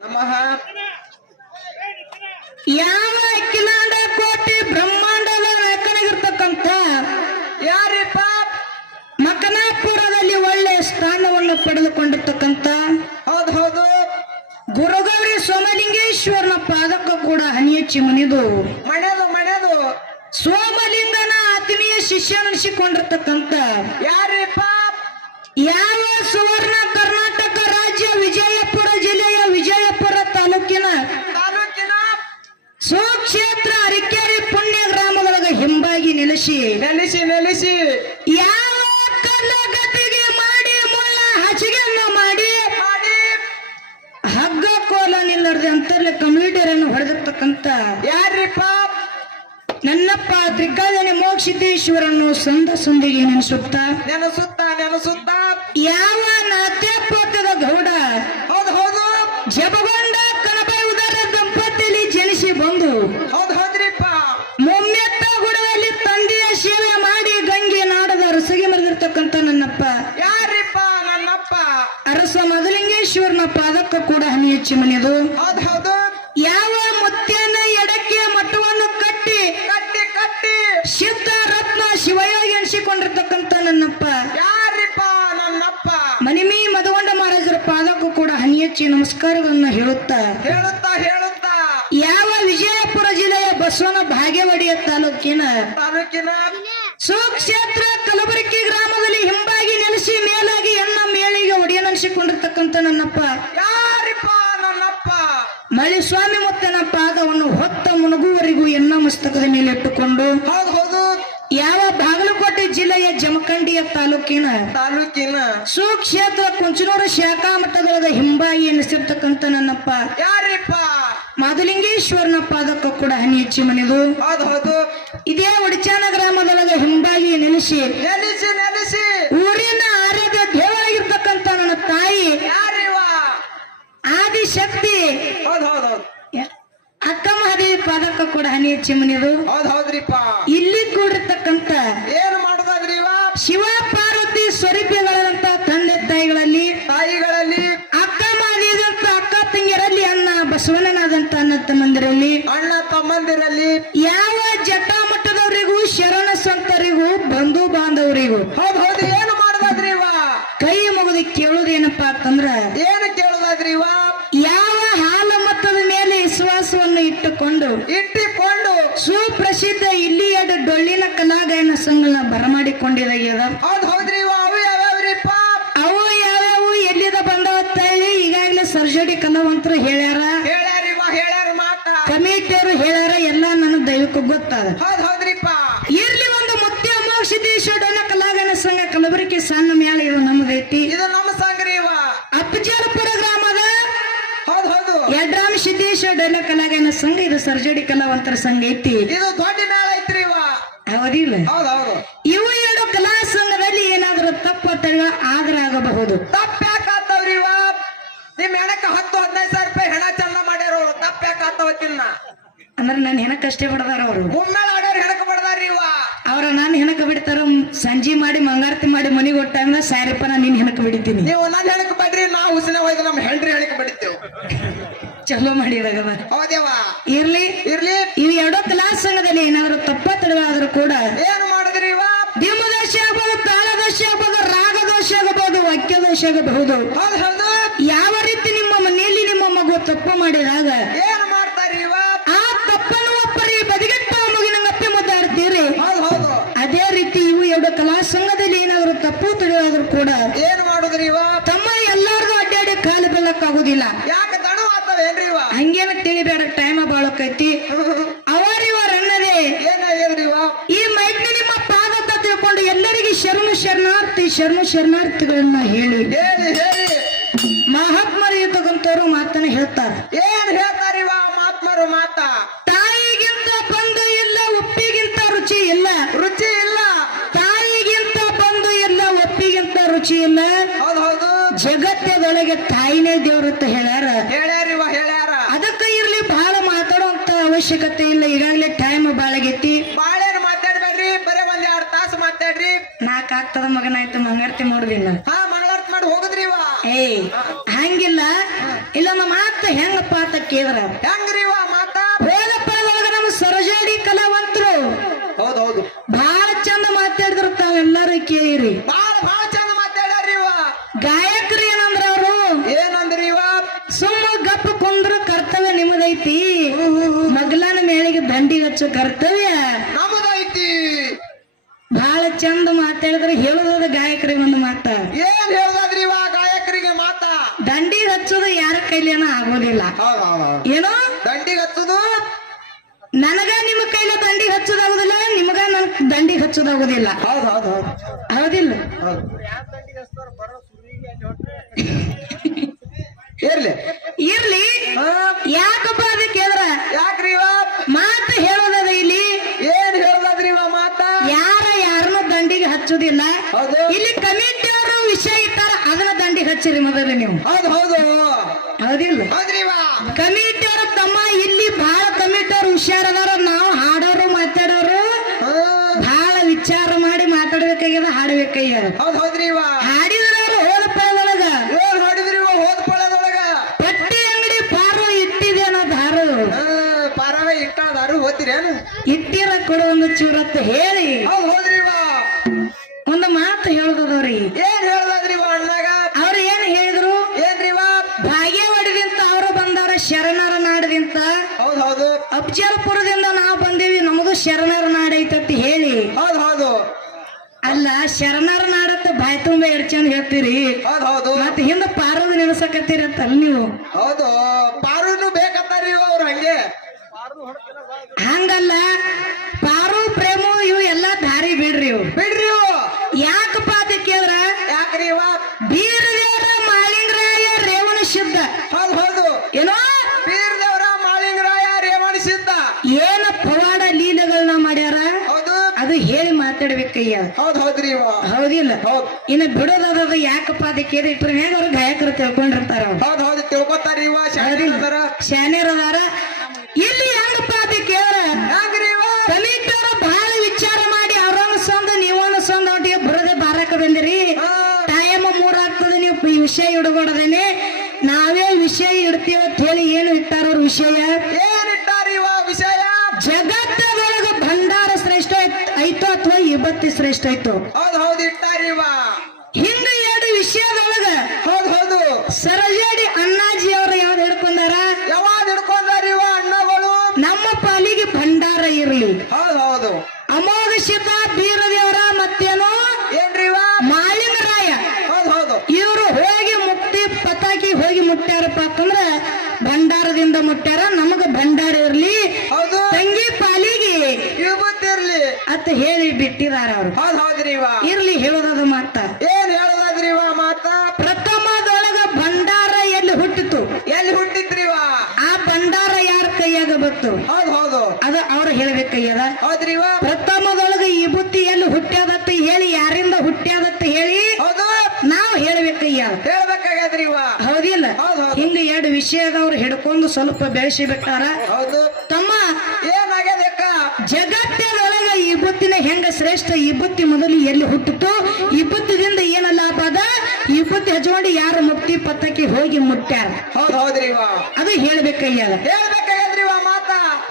ನಮಃ. ಯಾವ ಅಖಿಲಾಂಡ ಕೋಟಿ ಬ್ರಹ್ಮಾಂಡದ ನಾಯಕನಾಗಿರ್ತಕ್ಕಂಥ ಯಾರಿಪ್ಪ? ಮಕನಾಪುರದಲ್ಲಿ ಒಳ್ಳೆ ಸ್ಥಾನವನ್ನು ಪಡೆದುಕೊಂಡಿರ್ತಕ್ಕಂಥ ಹೌದು ಹೌದು. ಗುರುಗೌರಿ ಸೋಮಲಿಂಗೇಶ್ವರನ ಪಾದಕ ಕೂಡ ಹನಿಯಚ್ಚಿ ಮನಿದು ಮಣೆದು ಮಣೆದು. ಸೋಮಲಿಂಗನ ಆತ್ಮೀಯ ಶಿಷ್ಯನೆನಿಸಿಕೊಂಡಿರ್ತಕ್ಕಂಥ ಯಾರಿಪ್ಪ? ನೆಲೆಸಿ ನೆಲೆಸಿ ನೆಲೆಸಿ. ಯಾವ ಕನ್ನಗತಿಗೆ ಮಾಡಿ ಮುಳ್ಳ ಹಸಿಗೆಯನ್ನು ಮಾಡಿ. ಮಾಡಿ. ಹಗ್ಗ ಕೋಲ ನಿಲ್ಲರ್ದೆ ಅಂತರ್ಲೆ ಕಂಪ್ಯೂಟರನ್ನು ಹೊಡೆದಿರ್ತಕ್ಕಂಥ ಯಾರ್ರಿಪ್ಪ? ನನ್ನಪ್ಪ ತ್ರಿಕಾಲನೆ ಮೋಕ್ಷಿದ್ದೇಶ್ವರನ್ನು ಸಂದ ಸುಂದಿಗೆ ನೆನೆಸುತ್ತಾ. ನೆನಸುತ್ತ ನೆನಸುತ್ತ. ಯಾವ ಮನೆಯದು. ಹೌದು ಹೌದು. ಯಾವ ಮುತ್ತೇನ ಎಡಕ್ಕೆ ಮಠವನ್ನು ಕಟ್ಟಿ ಕಟ್ಟಿ ಕಟ್ಟಿ. ಸಿದ್ಧ ರತ್ನ ಶಿವಯೋಗಿ ಎನಿಸಿಕೊಂಡಿರ್ತಕ್ಕಂಥ ನನ್ನಪ್ಪ. ಯಾರಿಪ್ಪ ನನ್ನಪ್ಪ? ಮನಿಮಿ ಮಧುಗೊಂಡ ಮಹಾರಾಜರ ಪಾದಕ್ಕೂ ಕೂಡ ಹನಿಯಚ್ಚಿ ಹೆಚ್ಚಿ ನಮಸ್ಕಾರಗಳನ್ನ ಹೇಳುತ್ತಾ. ಹೇಳುತ್ತಾ ಹೇಳುತ್ತಾ. ಯಾವ ವಿಜಯಪುರ ಜಿಲ್ಲೆಯ ಬಸವನ ಭಾಗ್ಯವಾಡಿಯ ತಾಲೂಕಿನ? ತಾಲೂಕಿನ? ಸುಕ್ಷೇತ್ರ ಕಲಬುರಗಿ ಗ್ರಾಮದಲ್ಲಿ ಹಿಂಬಾಗಿ ನೆಲೆಸಿ ಮೇಲಾಗಿ ಎನ್ನ ಮೇಳಿಗೆ ಒಡೆಯನಿಸಿಕೊಂಡಿರ್ತಕ್ಕಂಥ ನನ್ನಪ್ಪ. ಮಳಿ ಸ್ವಾಮಿ ಮುತ್ತನ ಪಾದವನ್ನು ಹೊತ್ತ ಮುನುಗುವರೆಗೂ ಎನ್ನ ಮಸ್ತಕದ ಮೇಲೆ ಇಟ್ಟುಕೊಂಡು ಹೌದು ಹೌದು. ಯಾವ ಬಾಗಲಕೋಟೆ ಜಿಲ್ಲೆಯ ಜಮಖಂಡಿಯ ತಾಲೂಕಿನ ತಾಲೂಕಿನ ಸುಕ್ಷೇತ್ರ ಕುಂಚನೂರು ಶಾಖಾ ಮಠದೊಳಗ ಹಿಂಬಾಯಿ ಎನಿಸಿರ್ತಕ್ಕಂಥ ನನ್ನಪ್ಪ. ಯಾರಿಪ್ಪ? ಮಾದಲಿಂಗೇಶ್ವರನ ಪಾದಕ್ಕ ಕೂಡ ಹನಿ ಹೆಚ್ಚಿ ಮನೆದು. ಹೌದು ಹೌದು. ಇದೇ ಉಡಚಾನ ಗ್ರಾಮದೊಳಗ ಹಿಂಬಾಗಿ ನೆಲೆಸಿ ಊರಿನ ಆರಾಧ್ಯ ದೇವರಾಗಿರ್ತಕ್ಕಂಥ ನನ್ನ ತಾಯಿ ಯಾರಿವ ಆದಿಶಕ್ತಿ ಹೌದು ಹೌದು ಹೌದು ಅಕ್ಕ ಮಹಾದೇವಿ ಹನಿ ಹೆಚ್ಚಿ ಹೌದ್ರಿಪ್ಪ ಇಲ್ಲಿ ಕೂಡಿರ್ತಕ್ಕಂಥ ಏನು ಮಾಡುದಾದ್ರಿ ಇವ ಶಿವ ಪಾರ್ವತಿ ಸ್ವರೂಪಿಗಳಂತ ತಂದೆ ತಾಯಿಗಳಲ್ಲಿ ತಾಯಿಗಳಲ್ಲಿ ಅಕ್ಕ ಮಾದಿದಂತ ಅಕ್ಕ ತಂಗಿಯರಲ್ಲಿ ಅನ್ನ ಬಸವಣ್ಣನಾದಂತ ಅಣ್ಣ ತಮ್ಮಂದಿರಲ್ಲಿ ಅಣ್ಣ ತಮ್ಮಂದಿರಲ್ಲಿ ಯಾವ ಜಟಾಮಠದವರಿಗೂ ಶರಣ ಸಂತರಿಗೂ ಬಂಧು ಬಾಂಧವರಿಗೂ ಹೌದು ಹೌದು ಏನು ಮಾಡುದಾದ್ರಿ ಇವ ಕೈ ಮುಗಿದು ಕೇಳುವುದೇನಪ್ಪಾ ಅಂತಂದ್ರ ಏನು ಕೇಳುದಾದ್ರಿ ಇವ ಯಾವ ಹಾಲ ಮತದ ಮೇಲೆ ವಿಶ್ವಾಸವನ್ನು ಇಟ್ಟುಕೊಂಡು ಇಟ್ಟಿಕೊಂಡು ಸುಪ್ರಸಿದ್ಧ ಇಲ್ಲಿಯಡ ಡೊಳ್ಳಿನ ಕಲಾಗಾಯನ ಸಂಘನ ಬರಮಾಡಿಕೊಂಡಿದಾಗ್ಯದ ಹೌದು ಹೌದ್ರಿ ಅವು ಯಾವ್ಯಾವ್ರಿಪ್ಪ ಅವು ಯಾವ್ಯಾವು ಎಲ್ಲಿದ ಬಂದವ ಹೇಳಿ ಈಗಾಗಲೇ ಸರ್ಜಡಿ ಕಲಾವಂತರು ಹೇಳ್ಯಾರ. ಹೇಳ್ಯಾರಿವ ಹೇಳ್ಯಾರ ಮಾತ. ಕಮಿಟಿಯವರು ಹೇಳ್ಯಾರ ಎಲ್ಲ ನನಗೆ ದೈವಕ್ಕೂ ಗೊತ್ತಾದ. ಹೌದು ಹೌದ್ರಿಪ್ಪ ಇರ್ಲಿ ಒಂದು ಮುತ್ಯ ಮೋಕ್ಷದೇಶ್ವರ ಡೆನ ಕಲಾಗನ ಸಂಘ ಕಲಬುರಗಿ ಸಣ್ಣ ಮ್ಯಾಲ ಇದು ನಮ್ಮದೈತಿ ಇದು ನಮ್ಮ ಸಂಗ್ರಿ ಇವ. ಅಪ್ಪಜಾಲಪುರ ಗ್ರಾಮದ ಹೌದು ಹೌದು. ಯಡ್ರಾಮ ಸಿದ್ದೇಶ್ವರ ಡೊಳ್ಳ ಕಲಾಗಾಯನ ಸಂಘ ಇದು ಸರ್ಜಡಿ ಕಲಾವಂತರ ಸಂಘ ಐತಿ. ಇದು ದೊಡ್ಡ ಮೇಳ ಐತ್ರಿ ಇವ. ಹೌದಿಲ್ಲ? ಹೌದ್ ಹೌದು ಇವು ಎರಡು ಕಲಾ ಸಂಘದಲ್ಲಿ ಏನಾದರೂ ತಪ್ಪು ತಡೆಗ ಆದ್ರೆ ತಪ್ಪ್ಯಾಕಾತವ್ರಿ ಇವ? ನಿಮ್ ಹೆಣಕ್ಕ ಹತ್ತು ಹದಿನೈದು ಸಾವಿರ ರೂಪಾಯಿ ಹೆಣ ಚಂದ ಮಾಡ್ಯಾರ ತಪ್ಪ ಯಾಕೆ ಆತವ ತಿನ್ನ. ಅಂದ್ರೆ ನನ್ನ ಹೆಣಕ್ ಅಷ್ಟೇ ಬಿಡದಾರ ಅವರು. ಮುಮ್ಮೇಳ ಆಡೋರು ಹೆಣಕ್ ಬಡದಾರಿ ಇವ. ಅವ್ರ ನಾನು ಹೆಣಕ ಬಿಡ್ತಾರ ಸಂಜೆ ಮಾಡಿ ಮಂಗಾರತಿ ಮಾಡಿ ಮನೆಗೆ ಕೊಟ್ಟ ಟೈಮ್ನ ಸ್ಯಾರಿಪ್ಪ ನಾನು ನಿನ್ ಹೆಣಕ ಬಿಡಿತೀನಿ. ನೀವು ನನ್ನ ಹೆಣಕ್ ಬಡ್ರಿ ನಾ ಹುಸಿನ ಹೋಯ್ದು ನಮ್ಮ ಹೆಂಡ್ರಿ ಹೆಣಕ್ ಬಿಡ್ತೇವೆ ಚಲೋ ಮಾಡಿದಾಗದ ಹೌದೇವಾ ಇರ್ಲಿ ವಾಕ್ಯದೋಷ ಆಗಬಹುದು. ಹೌದು ಹೌದು. ಯಾವ ರೀತಿ ನಿಮ್ಮ ಮನೆಯಲ್ಲಿ ನಿಮ್ಮ ಮಗು ತಪ್ಪು ಮಾಡಿದಾಗ ಏನು ಮಾಡ್ತಾರೆ ಆ ತಪ್ಪನ್ನು ಒಪ್ಪರಿ ಬದಿಗೆಟ್ಟ ಮತ್ತೆ ಮುದ್ದಾಡ್ತೀರಿ. ಅದೇ ರೀತಿ ಇವು ಎರಡು ಕಲಾ ಸಂಘದಲ್ಲಿ ಏನಾದ್ರು ತಪ್ಪು ತಿಳಿಯಾದ್ರೂ ಕೂಡ ಏನು ಮಾಡುದ್ರಿ ತಮ್ಮ ಎಲ್ಲಾರ್ದು ಅಡ್ಡಾಡಿ ಕಾಲು ಬೀಳಕ್ಕಾಗುದಿಲ್ಲ. ಯಾಕೆ ದಣ ಆತವೇನ್ರಿ ಹಂಗೇನ ತಿಳಿಬೇಡ ಟೈಮ ಬಾಳಕೈತಿ ಅವರಿವರ ಅನ್ನದೇ. ಈ ಮೈಕ್ನ ನಿಮ್ಮ ಪಾದ ತಿಳ್ಕೊಂಡು ಎಲ್ಲರಿಗೆ ಶರಣು ಶರಣಾರ್ಥಿ ಶರಣು ಶರಣಾರ್ಥಿಗಳನ್ನ ಹೇಳಿ. ಅವಶ್ಯಕತೆ ಇಲ್ಲ ಈಗಾಗಲೇ ಟೈಮ್ ಬಾಳಗೈತಿ. ಬಾಳೇನು ಮಾತಾಡ್ಬೇಡ್ರಿ ಬರೇ ಒಂದ್ ಎರಡ್ ತಾಸು ಮಾತಾಡ್ರಿ. ನಾಕ್ ಆಗ್ತದ ಮಗನಾಯ್ತು ಮಂಗಾರತಿ ಮಾಡುದಿಲ್ಲ. ಹಾ ಮಂಗಳಾರತಿ ಮಾಡಿ ಹೋಗುದ್ರಿ ಇವ. ಏಯ್ ಹಂಗಿಲ್ಲ. ಇಲ್ಲೊಂದು ಮಾತು ಹೆಂಗ್ ಹೆಂಗಪ್ಪ ಅಂತ ಕೇಳಿದ್ರ. ಹೆಂಗ್ರಿ ಇವ ಮಾತ ಹೋದಪ್ಪದೊಳಗ ನಮ್ಮ ಸರಜಾಡಿ ಕಲಾವಂತರು ಹೌದ್ ಹೌದು ಬಹಳ ಚಂದ ಮಾತಾಡಿದ್ರು ತಾವೆಲ್ಲರೂ ಕೇಳಿರಿ ಬಾಳ ಬಾಳ ಚಂದ ಮಾತಾಡ್ಯಾರಿ ಇವ ಗಾಯಕರು ಏನಂದ್ರ ಅವರು ಏನಂದ್ರಿ ಇವ ಸುಮ್ಮ ಗಪ್ಪ ಕುಂದ್ರ ಕರ್ತವ್ಯ ನಿಮ್ಮದೈತಿ ಮಗ್ಲನ ದಂಡಿ ಕರ್ತವ್ಯ. ನಮ್ದೈತಿ ಬಹಳ ಚಂದ ಮಾತಾಡಿದ್ರೆ ಹೇಳೋದ ಗಾಯಕರಿಗೆ ಒಂದು ಮಾತ. ಏನ್ ಹೇಳದ್ರಿ ಇವ ಗಾಯಕರಿಗೆ ಮಾತ? ದಂಡಿ ಹಚ್ಚೋದು ಯಾರ ಕೈಲೇನ ಆಗೋದಿಲ್ಲ. ಏನೋ? ದಂಡಿ ಹಚ್ಚುದು? ನನಗ ನಿಮ್ಮ ಕೈಲ ದಂಡಿ ಹಚ್ಚುದಾಗುದಿಲ್ಲ ನಿಮಗ ನನ್ ದಂಡಿ ಹಚ್ಚೋದಾಗುದಿಲ್ಲ. ಹೌದ್ ಹೌದ್ ಹೌದ್ ಹೌದಿಲ್ಲ? ಹೌದ್ ಇರ್ಲಿ. ಇರ್ಲಿ ಯಾಕಪ್ಪ ಅದಕ್ಕೆ ಯಾಕ್ರಿ ಇಲ್ಲಿ ಕಮಿಟಿ ಅವರು ವಿಷಯ ಇಟ್ಟಾರ ಅದರ ದಂಡಿ ಹಚ್ಚಿರಿ ಮೊದಲು ನೀವು. ಹೌದು ಹೌದು. ಹೌದಿಲ್ಲ ಕಮಿಟಿ ಅವ್ರ ತಮ್ಮ ಇಲ್ಲಿ ಬಹಳ ಕಮಿಟಿ ಅವ್ರು ಹುಷಾರದಾರ ನಾವು ಹಾಡೋರು ಮಾತಾಡೋರು. ಬಹಳ ವಿಚಾರ ಮಾಡಿ ಮಾತಾಡ್ಬೇಕಾಗ್ಯದ ಹಾಡ್ಬೇಕಾಗ್ಯದ. ಹೌದು ಹೌದ್ರಿ ಹಾಡಿದ್ರ ಹಾಡಿದ್ರವ್ರು ಹೋದ ಪಳದೊಳಗ. ಹಾಡಿದ್ರಿ ಹೋದ ಇವ ಪಟ್ಟಿ ಅಂಗಡಿ ಪಾರು ಇಟ್ಟಿದೆ ಅನ್ನೋ ದಾರು ಹಾ ಇಟ್ಟ ದಾರು ಓದ್ತಿರೇನು? ಇಟ್ಟಿರ ಕೊಡು ಒಂದು ಚೂರತ್ತ ಹೇಳಿ. ಹೌದು ಹೌದ್ರಿ ಒಂದು ಒಂದು ಮಾತು ಹೇಳುದವ್ರಿ ಏನ್ ಹೇಳ್ದದ್ರಿ ಅಣ್ಣಾಗ? ಅವ್ರು ಏನ್ ಹೇಳಿದ್ರು? ಏನ್ರಿ ಭಾಗ್ಯ ಭಾಗ್ಯವಾಡಿದಿಂತ ಅವರು ಬಂದಾರ ಶರಣರ ನಾಡದಿಂತ ಹೌದೌದು ಹೌದು. ಅಫ್ಜಲ್ಪುರದಿಂದ ನಾವು ಬಂದೇವಿ ನಮಗೂ ಶರಣರ ನಾಡ ಐತಂತ ಹೇಳಿ. ಹೌದು ಹೌದು. ಅಲ್ಲ ಶರಣರ ನಾಡತ್ತ ಬಾಯ್ ತುಂಬ ಎಡ್ಚಂದ್ ಚಂದ ಹೇಳ್ತೀರಿ. ಹೌದು ಹೌದು. ಮತ್ತೆ ಹಿಂದ ಪಾರದ ನೆನಸಕತ್ತೀರಿ ಅಂತ ಅಲ್ಲಿ ನೀವು. ಹೌದು. ಪಾರುನು ಬೇಕಂತಾರಿ ಅವ್ರು ಹಂಗೆ. ಹಂಗಲ್ಲ ಮಾತಾಡ್ಬೇಕಯ್ಯ ಹೌದ್ ಹೌದ್ರಿ ಇವ. ಹೌದಿಲ್ಲ. ಹೌದ್. ಇನ್ನು ಬಿಡೋದದ ಯಾಕಪ್ಪ ಅದಕ್ಕೆ ಕೇಳಿ ಇಟ್ರೆ ಹೇಗ ಅವ್ರು ಗಾಯಕರು ತಿಳ್ಕೊಂಡಿರ್ತಾರ ಅವ್ರು. ಹೌದ್ ಹೌದು ತಿಳ್ಕೊತಾರಿ ಇವ ಶಾಣಿದಾರ ಶಾನ್ಯರ್ ಅದಾರ. ಇಲ್ಲಿ ಯಾಕಪ್ಪ ಅದಕ್ಕೆ ಕೇಳ ಹೆಂಗ್ರಿ ಇವ? ಬಹಳ ವಿಚಾರ ಮಾಡಿ ಅವ್ರನ್ನ ಸಂದ ನೀವನ್ನ ಸಂದ ಒಟ್ಟಿಗೆ ಬರೋದೇ ಬಾರಕ ಬಂದಿರಿ. ಟೈಮ್ ಮೂರಾಗ್ತದೆ ನೀವು ಈ ವಿಷಯ ಇಡಬಾರ್ದೇನೆ ನಾವೇ ವಿಷಯ ಇಡ್ತೀವ ತೋಳಿ ಹೇಳಿ ಏನು ಇಟ್ಟಾರ ಅವ್ರ ವಿಷಯ ಏನ್ ಇಟ್ಟಾರಿ ಇವ ವಿಷಯ ಜಗತ್ತದೊಳಗ ಭಂಡಾರ ಶ್ರೇಷ್ಠ ಐತ್- ಐತೋ ಅಥವಾ ಇಬ್ಬತ್ತಿ ಶ್ರೇಷ್ಠ ಇತ್ತು ಹೌದ್ ಹೌದು ಇಟ್ಟಾರಿ ಹಿಂದೆ ಎರಡು ವಿಷಯದೊಳಗ ಹೌದು ಹೌದು. ಸರಜಾಡಿ ಅಣ್ಣಾಜಿ ಅವರು ಯಾವ್ದು ಹಿಡ್ಕೊಂಡಾರ? ಯಾವಾಗ ಹಿಡ್ಕೊಂಡಾರಿ ಅಣ್ಣಗಳು? ನಮ್ಮ ಪಾಲಿಗೆ ಭಂಡಾರ ಇರಲಿ. ಹೌದು ಹೌದು. ಅಮೋಘ ಶಿತ ಬೀರದೇವರ ಮತ್ತೇನೋ? ಏನ್ರಿ ಮಾಲಿಂಗರಾಯ ಹೌದ್ ಹೌದು. ಇವರು ಹೋಗಿ ಮುಕ್ತಿ ಪತಾಕಿ ಹೋಗಿ ಮುಟ್ಟ್ಯಾರಪ್ಪ ಅಂತಂದ್ರ ಭಂಡಾರದಿಂದ ಮುಟ್ಟ್ಯಾರ. ನಮಗ ಭಂಡಾರ ಇರ್ಲಿ ಹೌದು ತಂಗಿ ಪಾಲಿಗೆ ಇವತ್ತಿರ್ಲಿ ಅಂತ ಹೇಳಿ ಅವರು. ಹೌದ್ ಇರ್ಲಿ ಹೇಳೋದದು ಮಾತ ಏನ್ ಹೇಳೋದಾದ್ರಿವಾ ಮಾತ್ರ ಮಾತ? ಪ್ರಥಮದೊಳಗ ಭಂಡಾರ ಎಲ್ಲಿ ಹುಟ್ಟಿತು? ಎಲ್ಲಿ ಹುಟ್ಟಿದ್ರಿ ಆ ಭಂಡಾರ ಯಾರ ಕೈಯಾಗ ಬಂತು? ಹೌದು ಹೌದು. ಅದ ಅವ್ರು ಹೇಳ್ಬೇಕಯ್ಯದ ಹೌದ್ರಿ ಇವ ಪ್ರಥಮದೊಳಗ ಈ ಬುತ್ತಿ ಎಲ್ಲಿ ಹುಟ್ಟ್ಯಾದತ್ತ ಹೇಳಿ ಯಾರಿಂದ ಹುಟ್ಟ್ಯಾದತ್ತ ಹೇಳಿ ಹೌದು. ನಾವು ಹೇಳ್ಬೇಕಯ್ಯ ಹೇಳ್ಬೇಕಾಗ್ಯದ್ರಿ ಇವ ಹೌದಿಲ್ಲ? ಹೌದ್ ಹೌದು. ಹಿಂಗ ಎರಡು ವಿಷಯದವ್ರು ಹಿಡ್ಕೊಂಡು ಸ್ವಲ್ಪ ಬೆಳೆಸಿ ಬಿಟ್ಟಾರ. ಹೌದು ತಮ್ಮ ಏನಾಗ್ಯದ ಅಕ್ಕ ಜಗತ್ತಿನೊಳಗ ಈ ಬುತ್ತಿನ ಹೆಂಗ ಶ್ರೇಷ್ಠ ಬುತ್ತಿ ಮೊದಲು ಎಲ್ಲಿ ಹುಟ್ಟಿತು? ಈ ಬುತ್ತಿದಿಂದ ಏನ ಲಾಭ ಅದ? ವಿಭೂತಿ ಹಚ್ಕೊಂಡು ಯಾರು ಮುಕ್ತಿ ಪತ್ತಕ್ಕೆ ಹೋಗಿ ಮುಟ್ಟ್ಯಾರ? ಅದು ಹೇಳ್ಬೇಕಯ್ಯ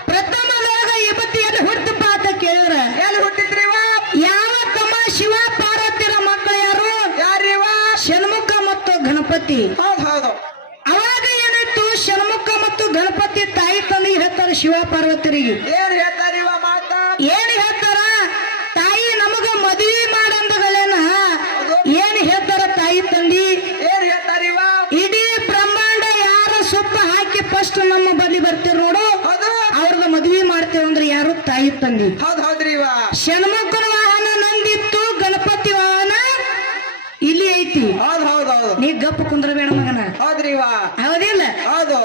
ಪ್ರಥಮ ಈ ಬುತ್ತಿ ಎಲ್ಲಿ ಹುಟ್ಟಪ್ಪ ಅಂತ ಕೇಳಿದ್ರ? ಎಲ್ಲಿ ಹುಟ್ಟಿದ್ರಿವಾ? ಯಾವ ತಮ್ಮ ಶಿವ ಪಾರ್ವತಿರ ಮಕ್ಕಳು ಯಾರು? ಯಾರ್ರಿ ಇವ ಷಣ್ಮುಖ ಮತ್ತು ಗಣಪತಿ. ಅವಾಗ ಏನಿತ್ತು? ಷಣ್ಮುಖ ಮತ್ತು ಗಣಪತಿ ತಾಯಿ ತಂದೆ ಹೇಳ್ತಾರೆ ಶಿವ ಪಾರ್ವತರಿಗೆ ಏನ್ ಹೇಳ್ತಾರಿ ಇವ ಮಾತ ಏನ್ ಹೇಳ್ತಾರ ತಾಯಿ ನಮಗ ಮದುವೆ ಮಾಡಂದಗಳೇನ ಏನ್ ಹೇಳ್ತಾರ ತಾಯಿ ತಂದಿ ಏನ್ ಹೇಳ್ತಾರಿ ಇವ ಇಡೀ ಬ್ರಹ್ಮಾಂಡ ಯಾರ ಸೊಪ್ಪ ಹಾಕಿ ಫಸ್ಟ್ ನಮ್ಮ ಬಲಿ ಬರ್ತೀರ ನೋಡು ಹೌದು ಅವ್ರದ ಮದುವೆ ಮಾಡ್ತೇವೆ ಅಂದ್ರೆ ಯಾರು ತಂದಿ ಹೌದ್ ಹೌದ್ರಿ ಇವ. ಷಣ್ಮುಖನ ವಾಹನ ನಂದಿತ್ತು ಗಣಪತಿ ವಾಹನ ಇಲ್ಲಿ ಐತಿ. ಹೌದ್ ಹೌದ್ ಹೌದು. ನೀ ಗಪ್ಪ ಕುಂದ್ರಬೇಡ ಮಗನ. ಹೌದ್ರಿ ಇವ. ಹೌದಿಲ್ಲ? ಹೌದು.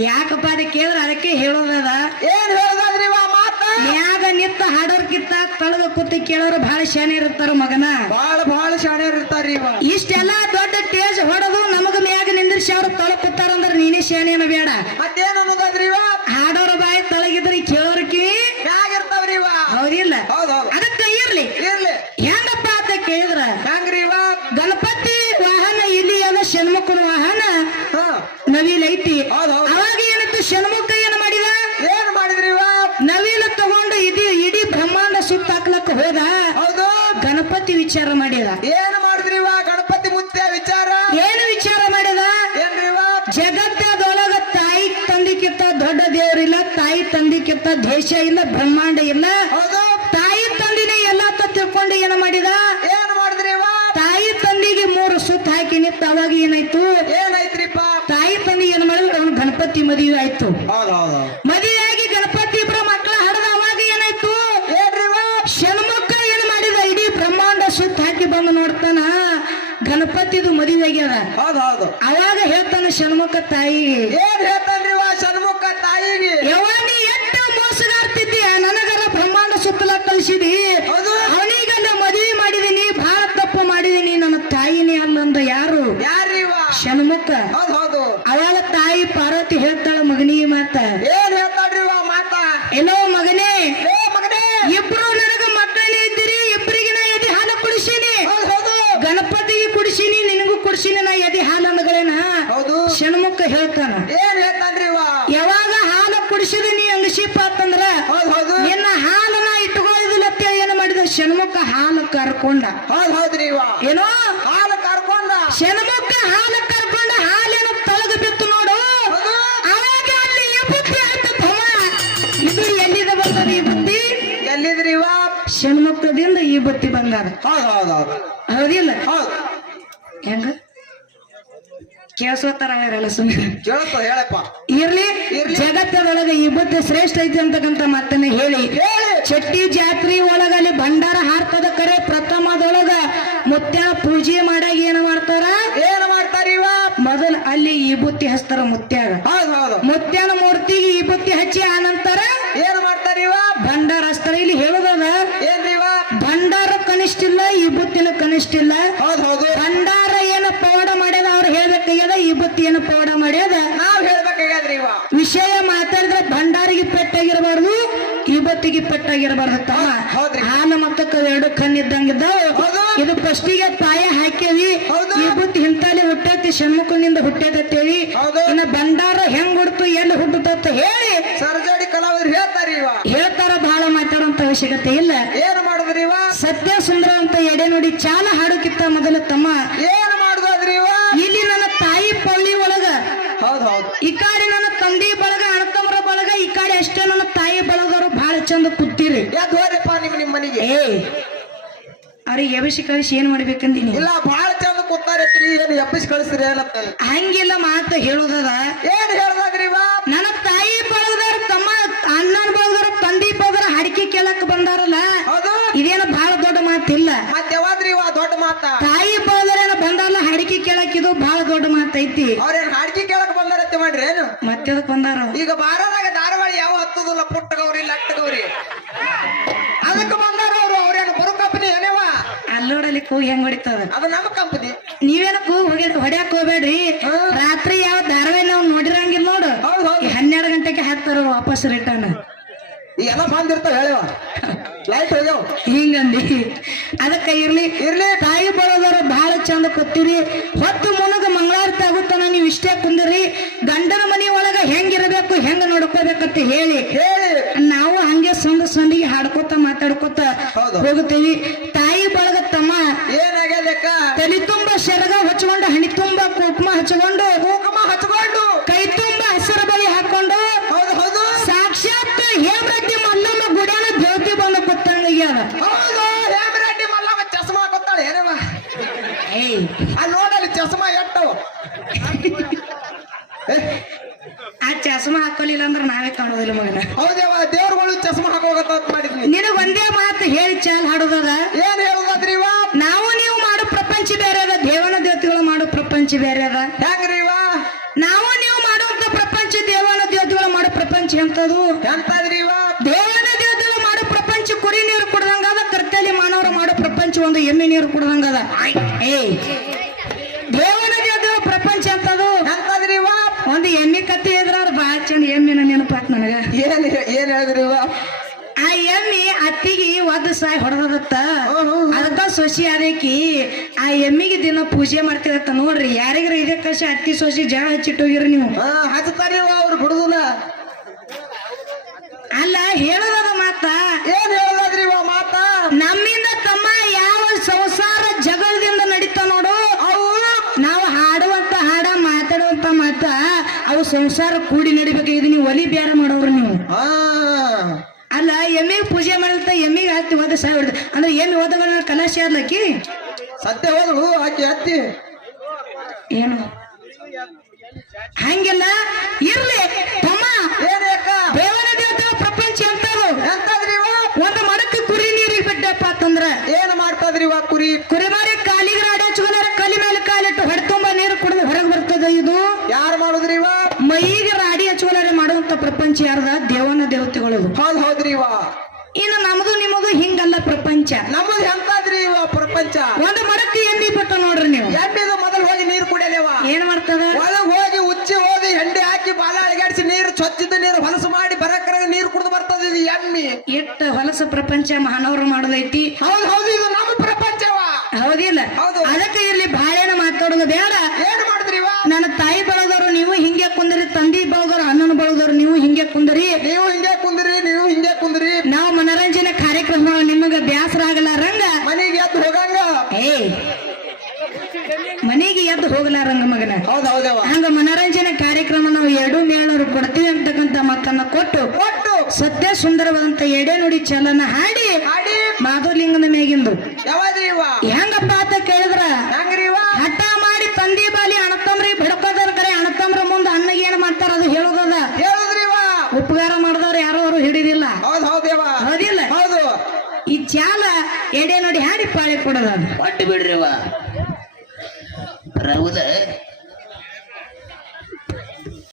ಯಾಕಪ್ಪ ಅದಕ್ಕೆ ಕೇಳಿದ್ರೆ ಅದಕ್ಕೆ ಹೇಳೋದದ ಏನ್ ಹೇಳ್ದಾದ್ರಿ ಇವ ಮಾತ? ಮ್ಯಾಗ ನಿತ್ತ ಹಾಡೋರ್ಕಿತ್ತ ತಳಗ ಕೂತಿ ಕೇಳೋರು ಬಹಳ ಶಾನೆ ಇರ್ತಾರ ಮಗನ. ಬಾಳ ಬಾಳ ಶಾಣೆ ಇರ್ತಾರ್ರಿ ಇವ. ಇಷ್ಟೆಲ್ಲಾ ದೊಡ್ಡ ಟೇಜ್ ಹೊಡೆದು ನಮಗ ಮ್ಯಾಗ ನಿಂದಿರ್ಸಿ ಅವ್ರು ತಳ ಕೂತಾರಂದ್ರ ನೀನೇ ಶಾನೇನ ಬೇಡ. ಮತ್ತೇನ್ ಅನ್ನೋದಾದ್ರಿ ಇವ ಹಾಡೋರ ಬಾಯಿ ತಳಗಿದ್ರಿ ಕೇಳೋರ್ ಕಿವಿ ಮ್ಯಾಗ ಇರ್ತಾವ್ರಿ ಇವ ಹೌದಿಲ್ಲ ಹೌದ್ ಹೌದು ಅದಕ್ಕ ಇರ್ಲಿ ಇರ್ಲಿ ಹೆಂಗಪ್ಪ ಅಂತ ಕೇಳಿದ್ರ ಹೆಂಗ್ರಿ ಇವ ಗಣಪತಿ ವಾಹನ ಇಲ್ಲಿ ಅದ ಷಣ್ಮುಖನ ವಾಹನ ಹಾ ನವಿಲೆ ಐತಿ ಹೌದ್ ಹೌದ್. ಅವಾಗ ಏನಿತ್ತು ಷಣ್ಮುಖ ಏನ್ ಮಾಡಿದ ಏನ್ ಮಾಡಿದ್ರಿ ಇವ ನವಿಲ ತಗೊಂಡು ಇಡೀ ಇಡೀ ಬ್ರಹ್ಮಾಂಡ ಸುತ್ತ ಹಾಕ್ಲಕ್ಕ ಹೋದ ಹೌದು ಗಣಪತಿ ವಿಚಾರ ಮಾಡಿದ? ಏನು ಮಾಡಿದ್ರಿ ಇವ ಗಣಪತಿ ಮುತ್ತೆ ವಿಚಾರ? ಏನು ವಿಚಾರ ಮಾಡಿದ? ಏನ್ರಿ ಇವ ಜಗತ್ತದೊಳಗ ತಾಯಿ ತಂದಿಕ್ಕಿಂತ ದೊಡ್ಡ ದೇವರಿಲ್ಲ ತಾಯಿ ತಂದಿಕ್ಕಿಂತ ದೇಶ ಇಲ್ಲ ಬ್ರಹ್ಮಾಂಡ ಇಲ್ಲ. ಹೌದು. ತಾಯಿ ತಂದಿನೇ ಎಲ್ಲ ತಿಳ್ಕೊಂಡು ಏನ ಮಾಡಿದ? ಏನ್ ಮಾಡಿದ್ರಿ ಇವ ತಾಯಿ ತಂದಿಗೆ ಮೂರು ಸುತ್ತ ಹಾಕಿ ನಿಂತ ಅವಾಗ ಏನಾಯ್ತು? ಏನಾಯ್ತ್ರಿಪ್ಪ? ತಾಯಿ ತಂದಿ ಏನ್ ಮಾಡಿದ್ರು? ಅವ್ನು ಗಣಪತಿ ಮದುವೆ ಆಯ್ತು. ಬಂದು ನೋಡ್ತಾನ ಗಣಪತಿದು ಮದುವೆ ಆಗ್ಯದ ಹೌದು ಹೌದು. ಅವಾಗ ಹೇಳ್ತಾನ ಷಣ್ಮುಖ ತಾಯಿ. ಏನ್ ಹೇಳ್ತಾನ್ರಿ ಕುಡಿಸೀನಿ ನಾ ಎದೆ ಹಾಲು ಅನ್ನಗಳೇನ ಹೌದು. ಷಣ್ಮುಖ ಹೇಳ್ತಾನ. ಏನ್ ಹೇಳ್ತಾನ್ರಿ ಇವ? ಯಾವಾಗ ಹಾಲು ಕುಡಿಸಿದ ನೀ ಅಂಗಶಿಪ್ಪ ಅಂತಂದ್ರ ಹೌದು ಹೌದು. ನಿನ್ನ ಹಾಲನ್ನ ಇಟ್ಕೊಳ್ಳೋದಿಲ್ಲ ಅಂತ ಏನ್ ಮಾಡಿದ? ಷಣ್ಮುಖ ಹಾಲು ಕರ್ಕೊಂಡ. ಹೌದು ಹೌದ್ರಿ ಇವ. ಏನೋ ಹೆಂಗ? ಕೇಳಿಸೋತಾರ ಅವರೆಲ್ಲ ಸುಮ್ಮನೆ ಕೇಳಪ್ಪ ಹೇಳಪ್ಪ. ಇರ್ಲಿ. ಜಗತ್ತದೊಳಗೆ ಈ ಬುದ್ಧಿ ಶ್ರೇಷ್ಠ ಐತಿ ಅಂತಕ್ಕಂತ ಮಾತನ್ನ ಹೇಳಿ. ಹೇಳಿ. ಚಟ್ಟಿ ಜಾತ್ರೆ ಒಳಗಲ್ಲಿ ಭಂಡಾರ ಹಾರ್ತದ ಕರೆ ಪ್ರಥಮದೊಳಗ ಮುತ್ಯ ಪೂಜೆ ಮಾಡಾಗ ಏನ್ ಮಾಡ್ತಾರ? ಏನ್ ಮಾಡ್ತಾರ ಇವ? ಮೊದಲ ಅಲ್ಲಿ ಈ ಬುತ್ತಿ ಹಚ್ತಾರ ಮುತ್ಯಾಗ. ಮುತ್ಯನ ಮೂರ್ತಿಗೆ ಈ ಬುತ್ತಿ ಹಚ್ಚಿ ಆ ನಂತರ ಏನ್ ಮಾಡ್ತಾರ ಇವ? ಭಂಡಾರ ಹಚ್ತಾರ. ಇಲ್ಲಿ ಹೇಳುದ ಏನ್ರಿ ಇವ? ಭಂಡಾರ ಕನಿಷ್ಠ ಇಲ್ಲ ಈ ಬುತ್ತಿನ ಕನಿಷ್ಠ ಇಲ್ಲ ಹೌದು ಹೌದು ಭಂಡಾರ ಏನ ಪವಾಡ ಮಾಡ್ಯದ ಹೇಳ್ಬೇಕಾಗ್ಯದ? ಈ ಬುತ್ತಿಯನ್ನು ಪೌಡ ಮಾಡ್ಯದ? ನಾವ್ ಹೇಳ್ಬೇಕಾಗ್ಯದ್ರಿ ಇವ. ವಿಷಯ ಮಾತಾಡಿದ್ರೆ ಭಂಡಾರಿಗೆ ಪೆಟ್ಟಾಗಿರಬಾರ್ದು ಈ ಬತ್ತಿಗೆ ಪೆಟ್ಟಾಗಿರಬಾರ್ದು ಹೌದ್ರಿ. ಹಾಲು ಮತ್ತಕ್ಕ ಎರಡು ಕಣ್ಣಿದ್ದಂಗಿದ್ದ. ಇದು ಫಸ್ಟಿಗೆ ಪಾಯ. ಈ ಬುತ್ತಿ ಹಿಂತಾಲಿ ಹುಟ್ಟೈತಿ ಷಣ್ಮುಖನಿಂದ ಹುಟ್ಟೈತೇವಿ ಇನ್ನು ಇನ್ನ ಭಂಡಾರ ಹೆಂಗ್ ಹುಡ್ತು ಎಲ್ಲಿ ಹುಟ್ಟುತ್ತ ಹೇಳಿ. ಸರ್ಜಾಡಿ ಕಲಾವಿದ್ರು ಹೇಳ್ತಾರ ಇವ. ಹೇಳ್ತಾರ ಬಹಳ ಮಾತಾಡುವಂತ ಅವಶ್ಯಕತೆ ಇಲ್ಲ. ಏನು ಮಾಡುದ್ರಿ ಇವ? ಸತ್ಯ ಸುಂದರ ಅಂತ ಎಡೆ ನೋಡಿ ಚಾಲ ಹಾಡುಕಿತ್ತ ಮೊದಲ ತಮ್ಮ. ಈ ಕಡೆ ನನ್ನ ತಂದೆ ಬಳಗ ಅಣ್ಣತಮ್ಮರ ಬಳಗ ಈ ಕಡೆ ಅಷ್ಟೇ ನನ್ನ ತಾಯಿ ಬಳಗರು ಬಹಳ ಚಂದ ಕೂತೀರಿ. ಎದ್ ಹೋರಿಪ್ಪ ನಿಮ್ ನಿಮ್ ಮನೆಗೆ. ಏ ಅವ್ರಿಗೆ ಎಬಸಿ ಕಳಿಸಿ ಏನ್ ಮಾಡ್ಬೇಕಂದಿನಿ? ಇಲ್ಲ ಬಹಳ ಚಂದ ಕೂತಾರತ್ರಿ ಏನ್ ಎಬ್ಬಿಸಿ ಕಳಿಸ್ರಿ ಏನಂತ ಹಂಗಿಲ್ಲ ಮಾತು ಹೇಳುದದ. ಏನ್ ಹೇಳ್ದಾಗ್ರಿ ಇವ ನನ್ನ ತಾಯಿ ಬಳಗದವ್ರ ತಮ್ಮ ಅಣ್ಣನ ಬಳಗದವ್ರ ತಂದೆ ಬಳಗರ ಹಡಿಕೆ ಕೇಳಕ್ ಬಂದಾರಲ್ಲ ಹೌದು ಇದೇನು ಬಹಳ ದೊಡ್ಡ ಮಾತಿಲ್ಲ ಮತ್ತೆ ಯಾವಾದ್ರಿ ಇವ ದೊಡ್ಡ ಮಾತ ತಾಯಿ ಬಳಗರೇನ ಬಂದಾರಲ್ಲ ಹಡಿಕೆ ಕೇಳಕ್ ಇದು ಬಹಳ ದೊಡ್ಡ ಮಾತೈತಿ ಅವ್ರೇನ್ ಹಾಡ್ಕಿ ಕೇಳಕ್ ಬಂದಾರತ್ತೆ ಮಾಡ್ರಿ ಏನು ಮತ್ತೆ ಅದಕ್ ಬಂದಾರ ಈಗ ಬಾರದಾಗ ಧಾರವಾಳಿ ಯಾವ ಹತ್ತದಿಲ್ಲ ಪುಟ್ಟ ಗೌರಿ ಲಟ್ಟ ಗೌರಿ ಅದಕ್ಕೆ ಬಂದಾರ ಅವ್ರು ಅವ್ರೇನು ಬರೋ ಕಂಪನಿ ಏನೇವ? ಅಲ್ಲೋಡಲಿ ಕೂಗಿ ಹೆಂಗ್ ಹೊಡಿತದ? ಅದು ನಮ್ಮ ಕಂಪನಿ ನೀವೇನ ಕೂಗಿ ಹೋಗಿ ಹೊಡ್ಯಾಕ್ ಹೋಗ್ಬೇಡ್ರಿ. ರಾತ್ರಿ ಯಾವ ಧಾರಾವಾಹಿ ನಾವು ನೋಡಿರಂಗಿಲ್ಲ ನೋಡು. ಹನ್ನೆರಡು ಗಂಟೆಗೆ ಹಾಕ್ತಾರ ವಾಪಸ್ ರಿಟರ್ನ್ ಎಲ್ಲ ಬಂದಿರ್ತಾವ ಹೇಳುವ ಲೈಟ್ ಹೋಗ್ಯಾವ. ಹಿಂಗಂದಿ. ಅದಕ್ಕ ಇರ್ಲಿ. ಇರ್ಲಿ. ತಾಯಿ ಬರೋದಾರ ಬಹಳ ಚಂದ ಕೊತ್ತೀರಿ ಹೊತ್ತು ಮುನಗ ಮಂಗಳಾರತಿ ಆಗುತ್ತಾನ ನೀವು ಇಷ್ಟೇ ಕುಂದಿರಿ. ಗಂಡನ ಮನಿ ನೋಡ್ಕೋಬೇಕಂತ ಹೇಳಿ ಹೇಳಿ ನಾವು ಹಂಗೆ ಸಂದ ಸಂದಿಗೆ ಹಾಡ್ಕೋತ ಮಾತಾಡ್ಕೋತ ಹೌದು. ಹೋಗುತ್ತೇವಿ ತಾಯಿ ಬಳಗ ತಮ್ಮ ಏನಾಗ್ಯದಕ್ಕ ತಲೆ ತುಂಬ ಶರಗ ಹಚ್ಕೊಂಡು ಹಣಿ ತುಂಬ ಕುಂಕುಮ ಹಚ್ಕೊಂಡು ಕುಂಕುಮ ಹಚ್ಕೊಂಡು ಕೈ ತುಂಬ ಹಸಿರು ಬಳಿ ಹಾಕೊಂಡು ಹೌದು ಹೌದು ಸಾಕ್ಷಾತ್ ಹೇಮರೆಡ್ಡಿ ಮಲ್ಲಮ್ಮ ಗುಡಿಯಾನ ಜ್ಯೋತಿ ಬಂದು ಕೂತಂಗ್ಯಾರ ಹೌದು ಹೇಮರೆಡ್ಡಿ ಮಲ್ಲಮ್ಮ ಚಸ್ಮಾ ಹಾಕೋತಾಳೆ ಏನೇವ ಏಯ್ ಅಲ್ಲಿ ನೋಡಲ್ಲಿ ಚಸ್ಮಾ ಎಟ್ಟು ಆ ಚಸ್ಮಾ ಹಾಕೊಲಿಲ್ಲ ಅಂದ್ರೆ ನಾವೇ ಕಾಣೋದಿಲ್ಲ ಮಗನ ಹೌದೇವ ದೇವ್ರುಗಳು ಚಸ್ಮಾ ಹಾಕೋಗತ್ತ ಮಾಡಿದ್ನಿ ನಿನಗ್ ಮಾತು ಹೇಳಿ ಚಾಲ್ ಹಾಡೋದದ? ಏನ್ ಹೇಳುದ್ರಿ ನಾವು ನೀವು ಮಾಡೋ ಪ್ರಪಂಚ ಬೇರೆ ಅದ ದೇವನ ದೇವತೆಗಳು ಮಾಡೋ ಪ್ರಪಂಚ ಬೇರೆ ಅದ. ಹೆಂಗ್ರಿ ನಾವು ನೀವು ಮಾಡುವಂತ ಪ್ರಪಂಚ ದೇವನ ದೇವತೆಗಳು ಮಾಡೋ ಪ್ರಪಂಚ ಎಂತದು? ಎಂತದ್ರಿ ದೇವನ ದೇವತೆಗಳು ಮಾಡೋ ಪ್ರಪಂಚ ಕುರಿ ನೀರು ಕುಡ್ದಂಗದ ಕರ್ತಲಿ ಮಾನವರು ಮಾಡೋ ಪ್ರಪಂಚ ಒಂದು ಎಮ್ಮೆ ನೀರು ಕುಡ್ದಂಗದ. ಏ ದೇವನ ದೇವತೆಗಳ ಪ್ರಪಂಚ ಅಂತದು ಎಂತದ್ರಿ ಇವ ಒಂದು ಎಮ್ಮೆ ಕತ್ತಿ ಇದ್ರ ಬಾಳ ಚಂದ ಎಮ್ಮಿನ ನೆನಪಾತ್ ನನಗ ಏನ್ ಏನ್ ಹೇಳಿದ್ರಿ ಇವ ಆ ಎಮ್ಮಿ ಅತ್ತಿಗೆ ಒದ್ದು ಸಾಯಿ ಹೊಡೆದತ್ತ ಹ್ಮ್, ಹ್ಮ್. ಅದಕ್ಕ ಸೊಸಿ ಅದಕ್ಕಿ ಆ ಎಮ್ಮಿಗೆ ದಿನ ಪೂಜೆ ಮಾಡ್ತಿರತ್ತ ನೋಡ್ರಿ ಯಾರಿಗಾರ ಇದೇ ಕಷ್ಟ ಅತ್ತಿ ಸೊಸಿ ಜಳ ಹಚ್ಚಿಟ್ಟೋಗಿರಿ ನೀವು? ಹಚ್ತಾರಿ ಅವ್ರು ಬಿಡುದಿಲ್ಲ ಅಲ್ಲ ಹೇಳೋದ ಮಾತ? ಏನ್ ಹೇಳದ್ರಿ ಮಾತ? ನಮ್ಮಿಂದ ತಮ್ಮ ಯಾವ ಸಂಸಾರ ಜಗಳದಿಂದ ನಡೀತಾ ನೋಡು. ಅವು ನಾವು ಹಾಡುವಂತ ಹಾಡ ಮಾತಾಡುವಂತ ಮಾತ ಅವು ಸಂಸಾರ ಕೂಡಿ ನಡಿಬೇಕಾಗಿದೆ ನೀವು ಒಲಿ ಬ್ಯಾರ ಮಾಡೋರು ನೀವು. ಹಾ ಎಮ್ಮಿಗೆ ಪೂಜೆ ಮಾಡಿರ್ತ ಎಮ್ಮಿಗೆ ಹತ್ತಿ ಹೋದ ಸಾವಿರ ಅಂದ್ರೆ ಎಮ್ಮಿ ಹೋದಗಳ ಕಲಾಶಿ ಆದ್ಲಕ್ಕಿ ಸತ್ಯ ಹೋದಳು ಆಕಿ ಹತ್ತಿ. ಏನು? ಹಂಗಿಲ್ಲ ಇರ್ಲಿ. ತಮ್ಮ ದೇವರ ದೇವತೆ ಪ್ರಪಂಚ ಎಂತದ್ರಿ ಇವ ಒಂದು ಮಡಕ್ಕೆ ಕುರಿ ನೀರಿಗೆ ಬಿಟ್ಟಪ್ಪ ಅಂತಂದ್ರ. ಏನ್ ಮಾಡ್ತದ್ರಿ ಇವ ಕುರಿ ಕುರಿಮಾರಿ ಕಾಲಿಗೆ ರಾಡಿ ಹಚ್ಕೊಂಡ್ರೆ ಕಲಿ ಮೇಲೆ ಕಾಲಿಟ್ಟು ಹೊಡೆ ತುಂಬ ನೀರು ಕುಡಿದು ಹೊರಗೆ ಬರ್ತದ ಇದು? ಯಾರು ಮಾಡುದ್ರಿ ಇವ ಮೈಗೆ ರಾಡಿ ಹಚ್ಕೊಂಡ್ರೆ ಮಾಡುವಂತ ಪ್ರಪಂಚ ಯಾರ್ದ ದೇವನ ದೇವತೆಗಳು ಹೌದ್ ಹೌದ್ರಿ ಇವ ಇನ್ನು ನಮ್ದು ನಿಮ್ಮದು ಹಿಂಗಲ್ಲ ಪ್ರಪಂಚ ನಮ್ಮದು ಎಂತದ್ರಿ ಇವ ಪ್ರಪಂಚ ಒಂದು ಮಡಕ್ಕೆ ಎಣ್ಣಿ ಬಿಟ್ಟು ನೋಡ್ರಿ ನೀವು ಎಮ್ಮಿದು ಮೊದಲು ಹೋಗಿ ನೀರ್ ಕುಡಿಯಲೇವ ಏನ್ ಮಾಡ್ತದ ಒಳಗ್ ಹೋಗಿ ಉಚ್ಚಿ ಹೋಗಿ ಹೆಂಡಿ ಹಾಕಿ ಬಾಲ ಅಳಿಗಾಡಿಸಿ ನೀರು ಚೊಚ್ಚಿದ ನೀರು ಹೊಲಸು ಮಾಡಿ ಬರಕ್ರ ನೀರು ಕುಡಿದು ಬರ್ತದ ಇದು ಎಮ್ಮಿ ಎಷ್ಟ ಹೊಲಸ ಪ್ರಪಂಚ ಮಾನವರು ಮಾಡೋದೈತಿ. ಹೌದು ಹೌದು ಇದು ನಮ್ಮ ಪ್ರಪಂಚವ. ಹೌದಿಲ್ಲ. ಹೌದು. ಅದಕ್ಕೆ ಇಲ್ಲಿ ಬಾಳೆನ ಮಾತಾಡೋದು ಬೇಡ. ಏನ್ ಮಾಡಿದ್ರಿ ನನ್ನ ತಾಯಿ ಬೆಳೆದವರು ನೀವು ಹಿಂಗೆ ಕುಂದ್ರಿ ತಂದಿ ಬೆಳೆದವರು ಅಣ್ಣನ ಬೆಳೆದವರು ನೀವು ಹಿಂಗೆ ಕುಂದ್ರಿ. ನೀವು ಹಿಂಗೆ ಕುಂದ್ರಿ ನೀವು ಹಿಂಗೆ ಕುಂದ್ರಿ. ನಾವು ಮನರಂಜನೆ ಕಾರ್ಯಕ್ರಮ ನಿಮಗೆ ಬ್ಯಾಸರ ರಂಗ ಮನೆಗೆ ಎದ್ದು ಹೋಗಂಗ. ಏ ಮನೆಗೆ ಎದ್ದು ಹೋಗಲಾರಂಗ ಮಗನ. ಹೌದ್ ಹೌದವ ಹಂಗ ಮನರಂಜನೆ ಕಾರ್ಯಕ್ರಮ ನಾವು ಎರಡು ಮೇಳರು ಕೊಡ್ತೀವಿ ಅಂತಕ್ಕಂತ ಮಾತನ್ನ ಕೊಟ್ಟು ಸತ್ಯ ಸುಂದರವಾದಂತ ಎಡೆ ನುಡಿ ಚಲನ ಹಾಡಿ ಹಾಡಿ. ಮಾಧುಲಿಂಗನ ಮೇಗಿಂದು